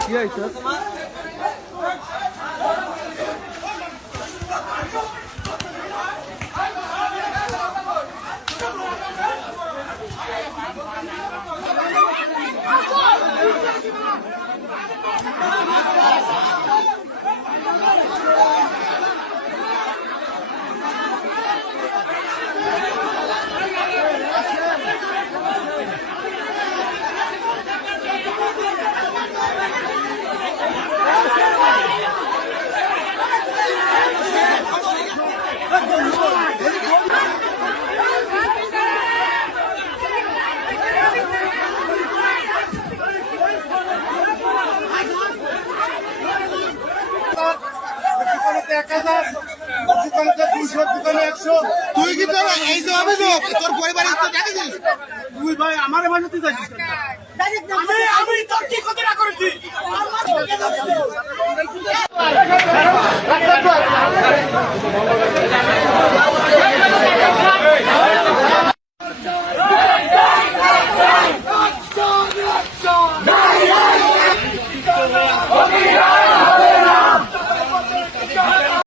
কি হয়েছে? তুই কি তোর এই যে অভিযোগ তোর পরিবারের তো দেখেছিস তুই ভাই আমার বানাতে চাইছিস আমি তোর কি ক্ষতি না করেছি